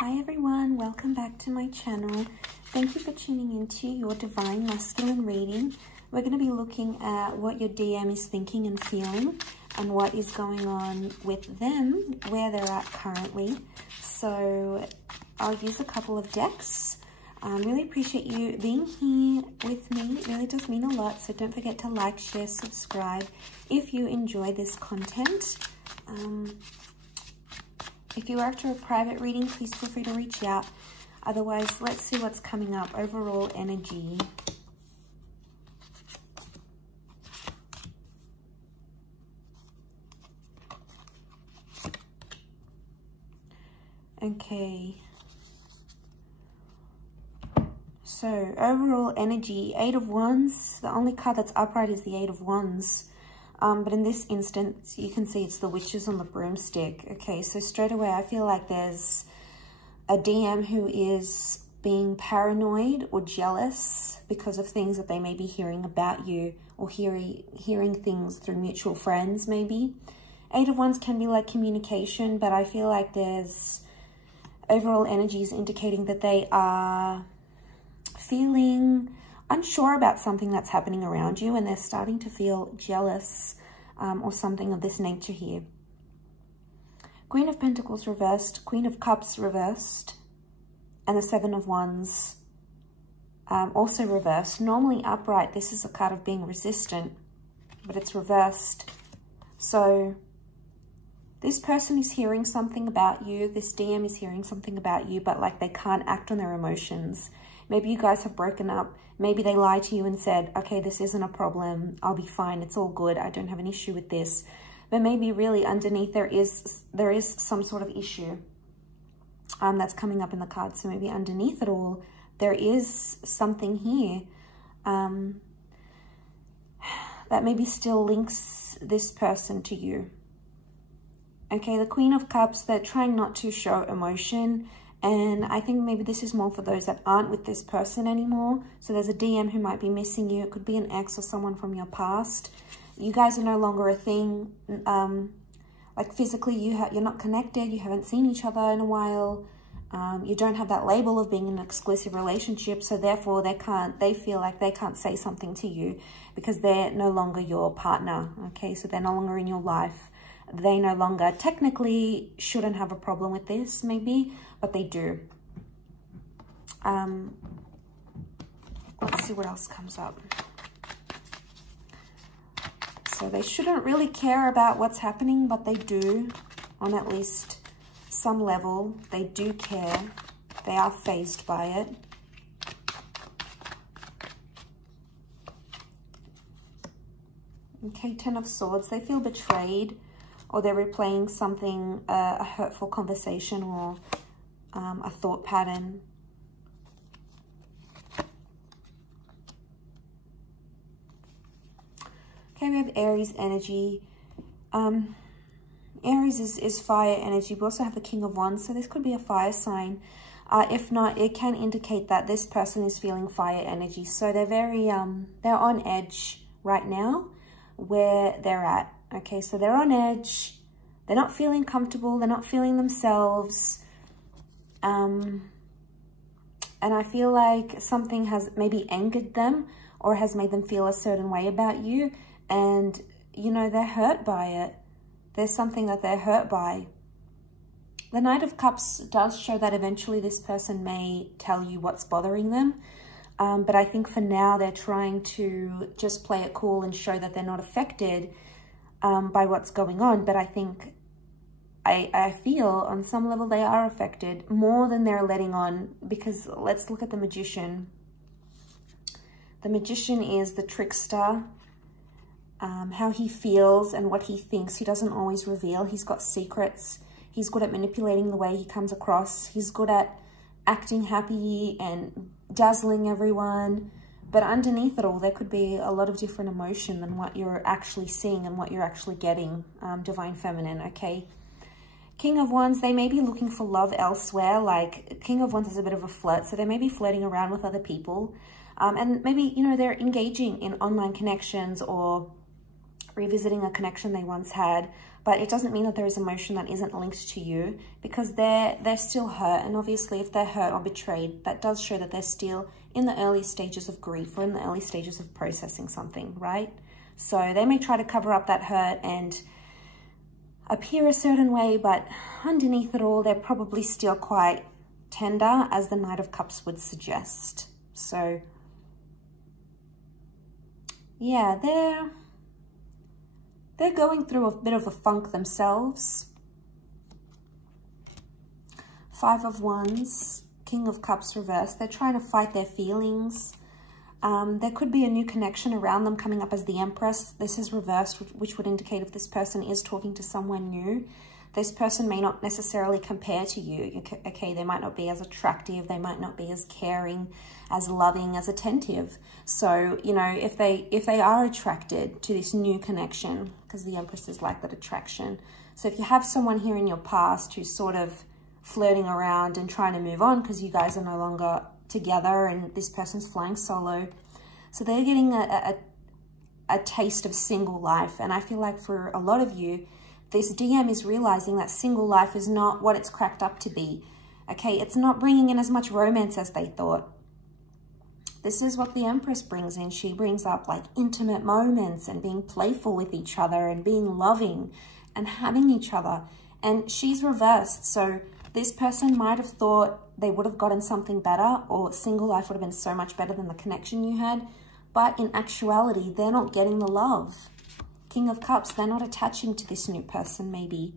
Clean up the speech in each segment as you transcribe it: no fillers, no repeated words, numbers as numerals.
Hi everyone, welcome back to my channel. Thank you for tuning into your Divine Masculine reading. We're going to be looking at what your DM is thinking and feeling and what is going on with them, where they're at currently. So I'll use a couple of decks. Really appreciate you being here with me. It really does mean a lot. So don't forget to like, share, subscribe if you enjoy this content. If you're after a private reading, please feel free to reach out. Otherwise, let's see what's coming up. Overall energy. Okay. So, overall energy, Eight of Wands. The only card that's upright is the Eight of Wands. But in this instance, you can see it's the Witches on the broomstick. Okay, so straight away, I feel like there's a DM who is being paranoid or jealous because of things that they may be hearing about you, or hearing things through mutual friends, maybe. Eight of Wands can be like communication, but I feel like there's overall energies indicating that they are feeling unsure about something that's happening around you, and they're starting to feel jealous or something of this nature here. Queen of Pentacles reversed, Queen of Cups reversed, and the Seven of Wands also reversed. Normally upright, this is a card of being resistant, but it's reversed. So this person is hearing something about you, this DM is hearing something about you, but like they can't act on their emotions. Maybe you guys have broken up. Maybe they lied to you and said, okay, this isn't a problem. I'll be fine. It's all good. I don't have an issue with this. But maybe really underneath there is some sort of issue that's coming up in the card. So maybe underneath it all, there is something here that maybe still links this person to you. Okay, the Queen of Cups, they're trying not to show emotion. And I think maybe this is more for those that aren't with this person anymore. So there's a DM who might be missing you. It could be an ex or someone from your past. You guys are no longer a thing. Like physically, you're not connected. You haven't seen each other in a while. You don't have that label of being in an exclusive relationship. So therefore, they feel like they can't say something to you because they're no longer your partner. Okay, so they're no longer in your life. They no longer technically shouldn't have a problem with this, maybe, but they do. Let's see what else comes up. So they shouldn't really care about what's happening, but they do on at least some level. They do care. They are fazed by it. Okay, Ten of Swords. They feel betrayed, or they're replaying something, a hurtful conversation or a thought pattern. Okay, we have Aries energy. Aries is fire energy. We also have the King of Wands, so this could be a fire sign. If not, it can indicate that this person is feeling fire energy. So they're very, they're on edge right now where they're at. Okay, so they're on edge. They're not feeling comfortable. They're not feeling themselves. And I feel like something has maybe angered them or has made them feel a certain way about you. And, you know, they're hurt by it. There's something that they're hurt by. The Knight of Cups does show that eventually this person may tell you what's bothering them. But I think for now they're trying to just play it cool and show that they're not affected by what's going on. But I think, I feel on some level they are affected more than they're letting on, because let's look at the Magician. The Magician is the trickster. How he feels and what he thinks, he doesn't always reveal. He's got secrets. He's good at manipulating the way he comes across. He's good at acting happy and dazzling everyone. But underneath it all, there could be a lot of different emotion than what you're actually seeing and what you're actually getting, Divine Feminine, okay? King of Wands, they may be looking for love elsewhere. Like, King of Wands is a bit of a flirt, so they may be flirting around with other people. And maybe, you know, they're engaging in online connections or revisiting a connection they once had. but it doesn't mean that there is emotion that isn't linked to you, because they're still hurt. And obviously if they're hurt or betrayed, that does show that they're still in the early stages of grief or in the early stages of processing something, right? So they may try to cover up that hurt and appear a certain way, but underneath it all, they're probably still quite tender, as the Knight of Cups would suggest. So yeah, they're going through a bit of a funk themselves. 5 of Wands, King of Cups reversed. They're trying to fight their feelings. There could be a new connection around them coming up as the Empress. This is reversed, which would indicate if this person is talking to someone new. This person may not necessarily compare to you, okay? They might not be as attractive. They might not be as caring, as loving, as attentive. So, you know, if they are attracted to this new connection, because the Empress is like that attraction. So if you have someone here in your past who's sort of flirting around and trying to move on because you guys are no longer together and this person's flying solo, so they're getting a taste of single life. And I feel like for a lot of you, this DM is realizing that single life is not what it's cracked up to be. Okay, it's not bringing in as much romance as they thought. This is what the Empress brings in. She brings up like intimate moments and being playful with each other and being loving and having each other. And she's reversed. So this person might have thought they would have gotten something better, or single life would have been so much better than the connection you had. But in actuality, they're not getting the love. King of Cups, they're not attaching to this new person maybe.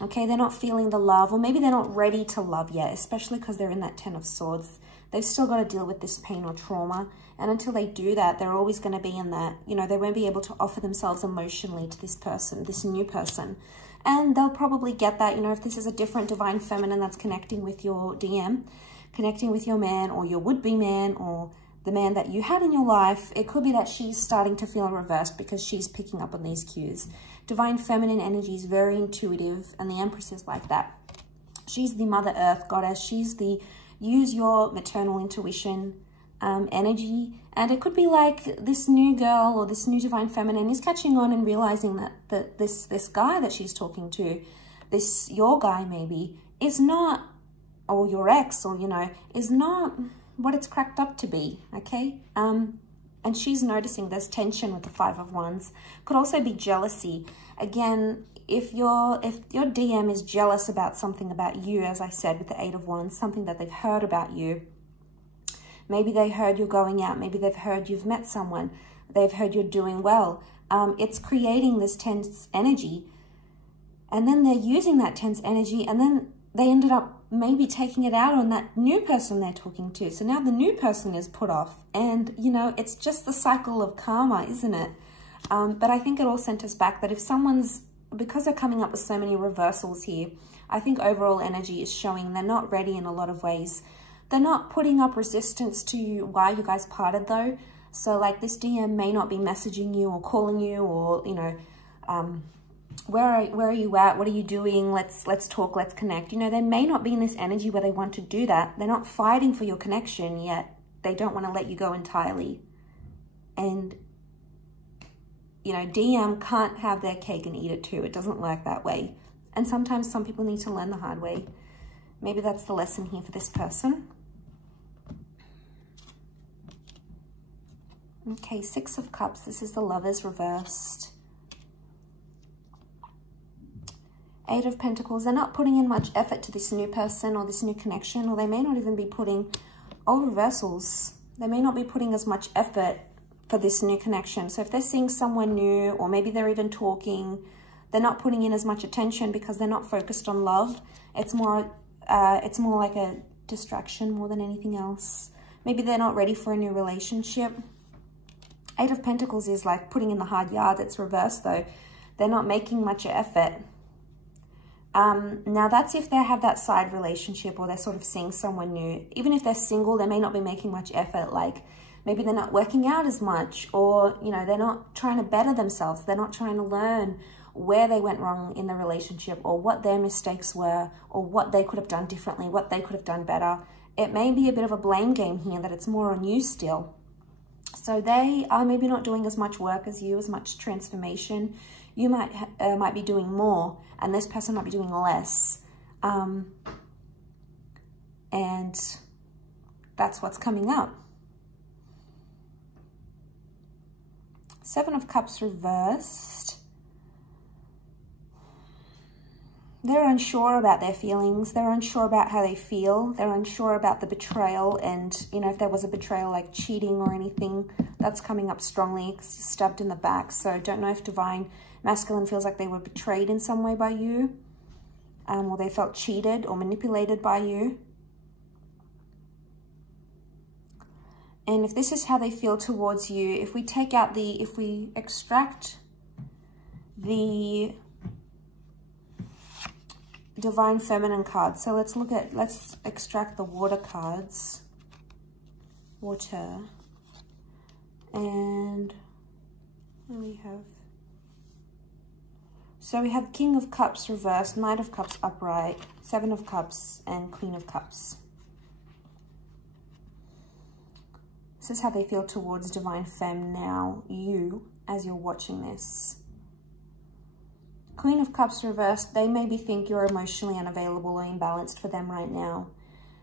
Okay, they're not feeling the love, or maybe they're not ready to love yet, especially because they're in that 10 of Swords. They've still got to deal with this pain or trauma. And until they do that, they're always going to be in that, you know, they won't be able to offer themselves emotionally to this person, this new person. And they'll probably get that, you know, if this is a different Divine Feminine that's connecting with your DM, connecting with your man or your would-be man or the man that you had in your life, it could be that she's starting to feel reversed because she's picking up on these cues. Divine Feminine energy is very intuitive, and the Empress is like that. She's the Mother Earth goddess. She's the use your maternal intuition energy. And it could be like this new girl or this new Divine Feminine is catching on and realizing that this guy that she's talking to, your guy maybe, is not, or your ex, or, you know, is not what it's cracked up to be, okay? And she's noticing there's tension with the 5 of Wands. Could also be jealousy. Again, if your DM is jealous about something about you, as I said with the 8 of Wands, something that they've heard about you, maybe they heard you're going out, maybe they've heard you've met someone, they've heard you're doing well, it's creating this tense energy, and then they're using that tense energy, and then they ended up maybe taking it out on that new person they're talking to. So now the new person is put off, and, you know, it's just the cycle of karma, isn't it? But I think it all centers back that if someone's, because they're coming up with so many reversals here, I think overall energy is showing they're not ready in a lot of ways. They're not putting up resistance to why you guys parted though. So like this DM may not be messaging you or calling you, or, you know, where are you at? What are you doing? Let's talk, let's connect. You know, they may not be in this energy where they want to do that. They're not fighting for your connection yet. They don't want to let you go entirely. And, you know, DM can't have their cake and eat it too. It doesn't work that way. And sometimes some people need to learn the hard way. Maybe that's the lesson here for this person. Okay, 6 of Cups. This is the Lovers reversed. 8 of Pentacles. They're not putting in much effort to this new person or this new connection, or they may not even be putting, all reversals, they may not be putting as much effort for this new connection. So if they're seeing someone new, or maybe they're even talking, they're not putting in as much attention because they're not focused on love. It's more like a distraction more than anything else. Maybe they're not ready for a new relationship. 8 of Pentacles is like putting in the hard yard. It's reversed though. They're not making much effort. Now that's if they have that side relationship, or they're sort of seeing someone new. Even if they're single, they may not be making much effort. Like maybe they're not working out as much, or, you know, they're not trying to better themselves. They're not trying to learn where they went wrong in the relationship, or what their mistakes were, or what they could have done differently, what they could have done better. It may be a bit of a blame game here, that it's more on you still. So they are maybe not doing as much work as you, as much transformation. You might be doing more, and this person might be doing less. And that's what's coming up. Seven of Cups reversed. They're unsure about their feelings. They're unsure about how they feel. They're unsure about the betrayal. And, you know, if there was a betrayal like cheating or anything, that's coming up strongly because you're stabbed in the back. So don't know if Divine Masculine feels like they were betrayed in some way by you, or they felt cheated or manipulated by you. And if this is how they feel towards you, if we take out if we extract the Divine Feminine card. So let's extract the water cards. Water. And what do we have? So we have King of Cups reversed, Knight of Cups upright, Seven of Cups, and Queen of Cups. This is how they feel towards Divine Femme now, you, as you're watching this. Queen of Cups reversed, they maybe think you're emotionally unavailable or imbalanced for them right now.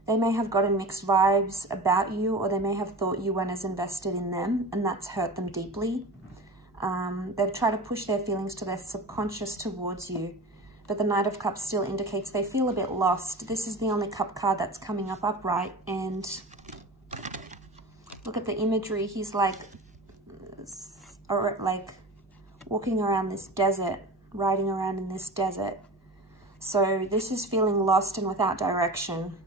They may have gotten mixed vibes about you, or they may have thought you weren't as invested in them, and that's hurt them deeply. They've tried to push their feelings to their subconscious towards you, but the Knight of Cups still indicates they feel a bit lost. This is the only cup card that's coming up upright, and look at the imagery. He's like walking around this desert, riding around in this desert. So this is feeling lost and without direction.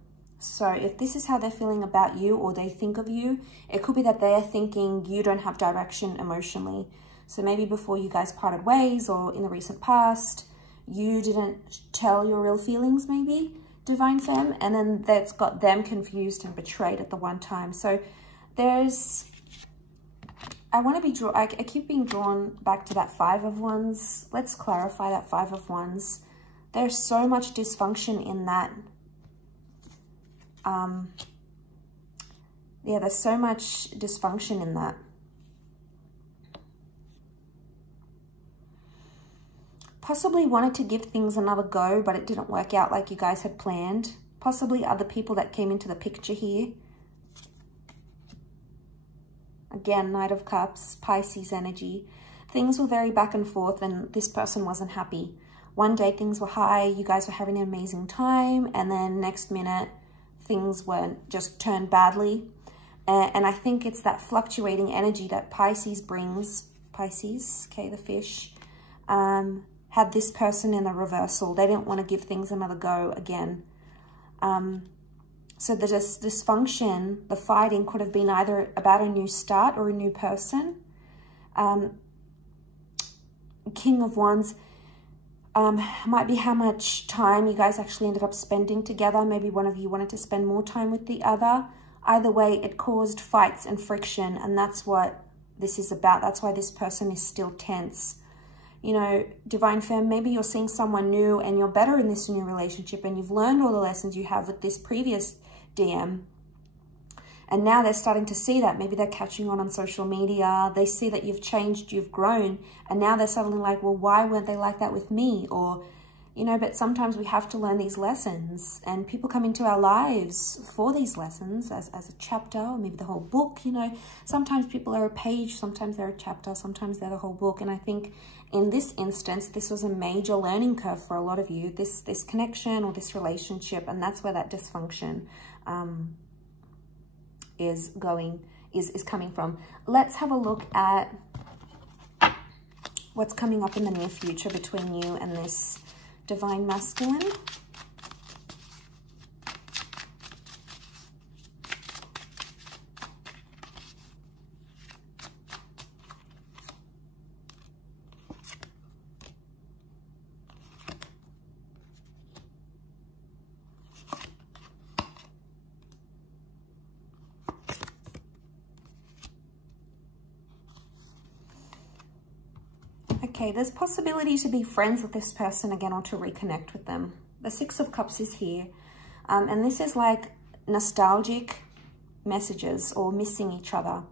So if this is how they're feeling about you, or they think of you, it could be that they're thinking you don't have direction emotionally. So maybe before you guys parted ways, or in the recent past, you didn't tell your real feelings, maybe, Divine Femme, and then that's got them confused and betrayed at the one time. So I keep being drawn back to that Five of Wands. Let's clarify that Five of Wands. There's so much dysfunction in that. Yeah, there's so much dysfunction in that. Possibly wanted to give things another go, but it didn't work out like you guys had planned. Possibly other people that came into the picture here. Again, Knight of Cups, Pisces energy. Things were very back and forth, and this person wasn't happy. One day things were high, you guys were having an amazing time, and then next minute things just turned badly. And I think it's that fluctuating energy that Pisces brings. Pisces, okay, the fish, had this person in a reversal. They didn't want to give things another go again. So the dysfunction, the fighting, could have been either about a new start or a new person. King of Wands might be how much time you guys actually ended up spending together. Maybe one of you wanted to spend more time with the other. Either way, it caused fights and friction, and that's what this is about. That's why this person is still tense. You know, Divine Femme, maybe you're seeing someone new and you're better in this new relationship, and you've learned all the lessons you have with this previous DM. And now they're starting to see that. Maybe they're catching on social media. They see that you've changed, you've grown. And now they're suddenly like, well, why weren't they like that with me? Or, you know, but sometimes we have to learn these lessons. And people come into our lives for these lessons as a chapter, or maybe the whole book, you know. Sometimes people are a page, sometimes they're a chapter, sometimes they're the whole book. And I think in this instance, this was a major learning curve for a lot of you, this connection or this relationship. And that's where that dysfunction is coming from. Let's have a look at what's coming up in the near future between you and this Divine Masculine. Okay, there's possibility to be friends with this person again, or to reconnect with them. The Six of Cups is here. And this is like nostalgic messages or missing each other.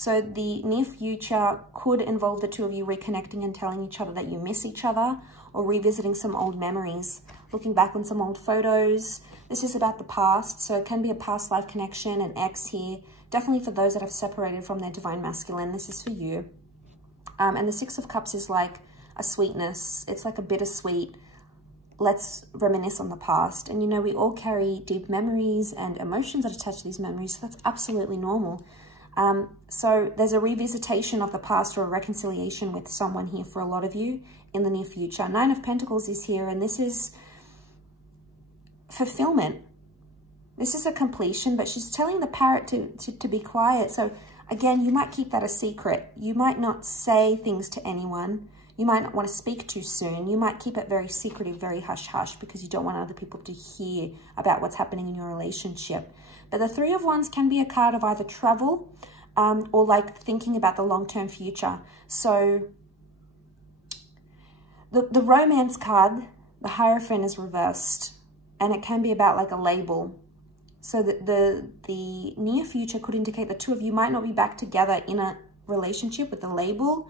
So the near future could involve the two of you reconnecting and telling each other that you miss each other, or revisiting some old memories, looking back on some old photos. This is about the past, so it can be a past life connection, an ex here. Definitely for those that have separated from their divine masculine, this is for you. And the Six of Cups is like a sweetness. It's like a bittersweet, let's reminisce on the past. And you know, we all carry deep memories and emotions that attach to these memories, so that's absolutely normal. So there's a revisitation of the past or a reconciliation with someone here for a lot of you in the near future. Nine of Pentacles is here, and this is fulfillment. This is a completion, but she's telling the parrot to be quiet. So again, you might keep that a secret. You might not say things to anyone. You might not want to speak too soon. You might keep it very secretive, very hush-hush, because you don't want other people to hear about what's happening in your relationship. But the Three of Wands can be a card of either travel or like thinking about the long-term future. So the romance card, the Hierophant, is reversed, and it can be about like a label. So the near future could indicate the two of you might not be back together in a relationship with the label.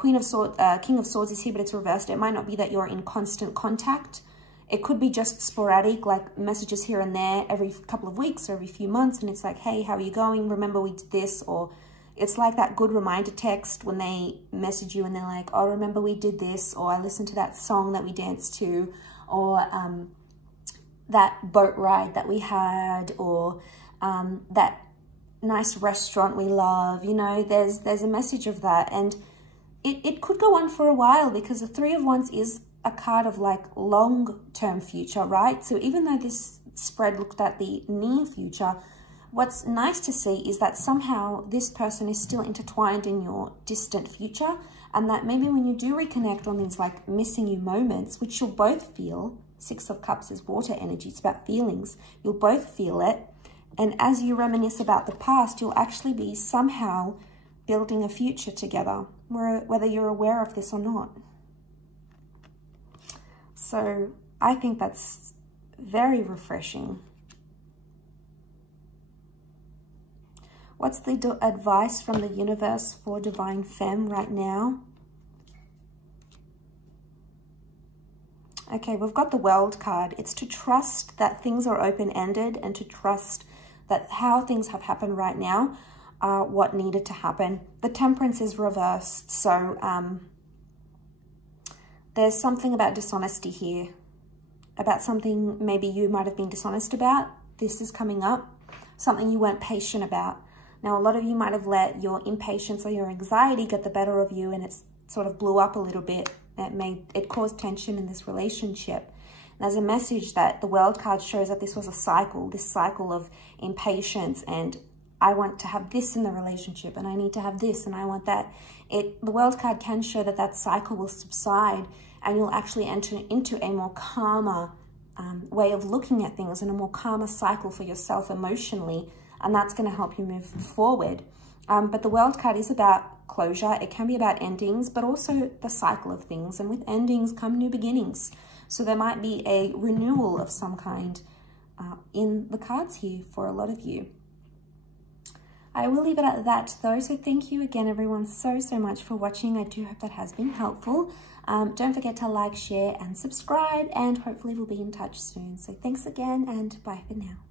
King of Swords is here, but it's reversed. It might not be that you're in constant contact. It could be just sporadic, like messages here and there every couple of weeks or every few months. And it's like, hey, how are you going? Remember we did this? Or it's like that good reminder text when they message you and they're like, oh, remember we did this? Or I listened to that song that we danced to. Or that boat ride that we had. Or that nice restaurant we love. You know, there's a message of that. And it could go on for a while, because the Three of Wands is a card of like long-term future, right? So even though this spread looked at the near future, what's nice to see is that somehow this person is still intertwined in your distant future, and that maybe when you do reconnect on these like missing you moments, which you'll both feel, Six of Cups is water energy, it's about feelings, you'll both feel it, and as you reminisce about the past, you'll actually be somehow building a future together, whether you're aware of this or not. So I think that's very refreshing. What's the advice from the universe for Divine Femme right now? Okay, we've got the World card. It's to trust that things are open-ended, and to trust that how things have happened right now are what needed to happen. The Temperance is reversed, so there's something about dishonesty here, about something maybe you might have been dishonest about. This is coming up, something you weren't patient about. Now, a lot of you might have let your impatience or your anxiety get the better of you, and it's sort of blew up a little bit. It caused tension in this relationship. There's a message that the World card shows that this was a cycle, this cycle of impatience, and I want to have this in the relationship, and I need to have this, and I want that. The World card can show that that cycle will subside, and you'll actually enter into a more calmer way of looking at things, and a more calmer cycle for yourself emotionally, and that's going to help you move forward. But the World card is about closure. It can be about endings, but also the cycle of things, and with endings come new beginnings. So there might be a renewal of some kind in the cards here for a lot of you. I will leave it at that though. So thank you again, everyone, so much for watching. I do hope that has been helpful. Don't forget to like, share, and subscribe, and hopefully we'll be in touch soon. So thanks again, and bye for now.